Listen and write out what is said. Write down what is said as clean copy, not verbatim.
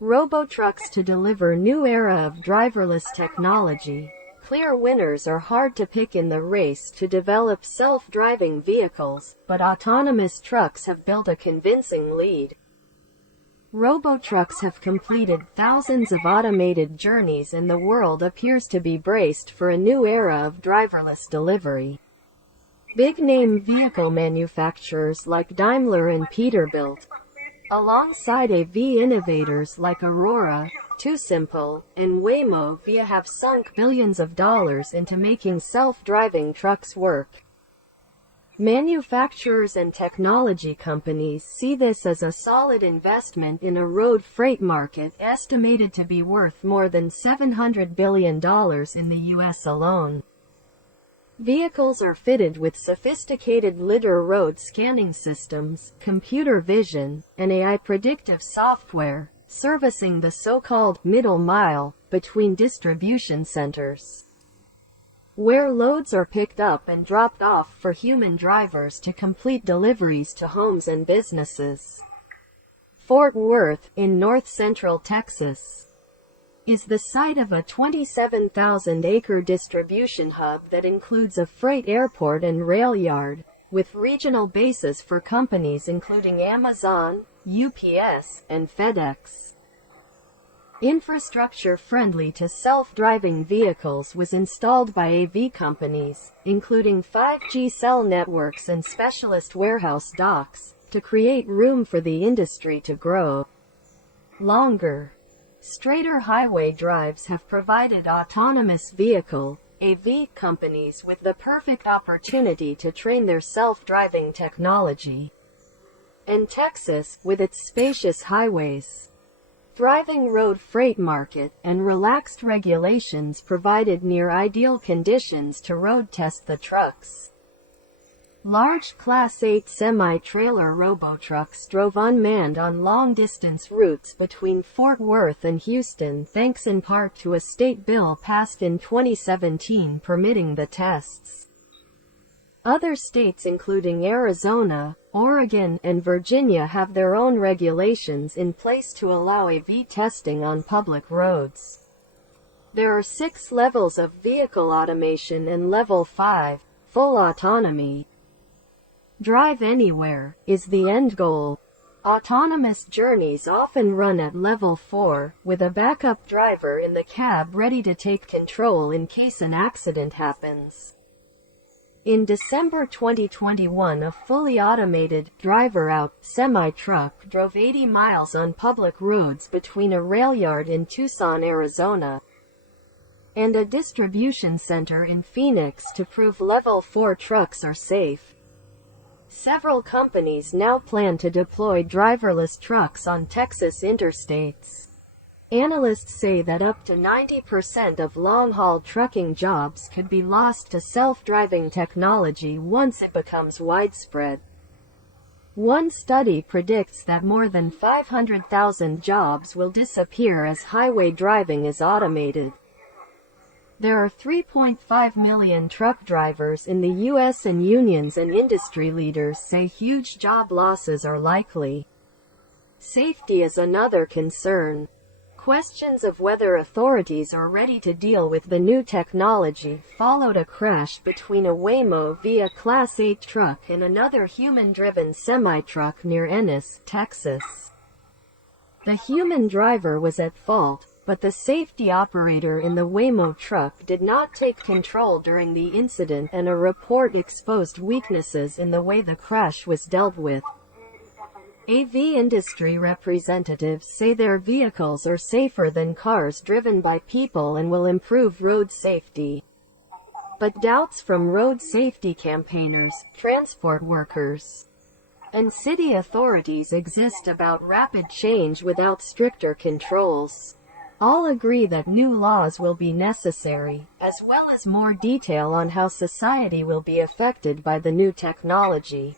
Robotrucks to deliver new era of driverless technology. Clear winners are hard to pick in the race to develop self-driving vehicles, but autonomous trucks have built a convincing lead. Robotrucks have completed thousands of automated journeys, and the world appears to be braced for a new era of driverless delivery. Big-name vehicle manufacturers like Daimler and Peterbilt, alongside AV innovators like Aurora, TuSimple, and Waymo Via, have sunk billions of dollars into making self-driving trucks work. Manufacturers and technology companies see this as a solid investment in a road freight market estimated to be worth more than $700 billion in the US alone. Vehicles are fitted with sophisticated LIDAR road scanning systems, computer vision, and AI predictive software, servicing the so-called middle mile between distribution centers, where loads are picked up and dropped off for human drivers to complete deliveries to homes and businesses. Fort Worth, in north-central Texas, is the site of a 27,000-acre distribution hub that includes a freight airport and rail yard, with regional bases for companies including Amazon, UPS, and FedEx. Infrastructure friendly to self-driving vehicles was installed by AV companies, including 5G cell networks and specialist warehouse docks, to create room for the industry to grow. Longer, straighter highway drives have provided autonomous vehicle AV companies with the perfect opportunity to train their self-driving technology. And Texas, with its spacious highways, thriving road freight market, and relaxed regulations, provided near ideal conditions to road test the trucks. Large Class 8 semi-trailer Robotrucks drove unmanned on long-distance routes between Fort Worth and Houston, thanks in part to a state bill passed in 2017 permitting the tests. Other states including Arizona, Oregon, and Virginia have their own regulations in place to allow AV testing on public roads. There are 6 levels of vehicle automation, and Level 5, full autonomy, drive anywhere, is the end goal. Autonomous journeys often run at Level 4, with a backup driver in the cab ready to take control in case an accident happens. In December 2021, a fully automated, driver-out, semi-truck drove 80 miles on public roads between a rail yard in Tucson, Arizona, and a distribution center in Phoenix to prove Level 4 trucks are safe. Several companies now plan to deploy driverless trucks on Texas interstates. Analysts say that up to 90% of long-haul trucking jobs could be lost to self-driving technology once it becomes widespread. One study predicts that more than 500,000 jobs will disappear as highway driving is automated. There are 3.5 million truck drivers in the U.S., and unions and industry leaders say huge job losses are likely. Safety is another concern. Questions of whether authorities are ready to deal with the new technology followed a crash between a Waymo Via Class 8 truck and another human-driven semi-truck near Ennis, Texas. The human driver was at fault, but the safety operator in the Waymo truck did not take control during the incident, and a report exposed weaknesses in the way the crash was dealt with. AV industry representatives say their vehicles are safer than cars driven by people and will improve road safety. But doubts from road safety campaigners, transport workers, and city authorities exist about rapid change without stricter controls. All agree that new laws will be necessary, as well as more detail on how society will be affected by the new technology.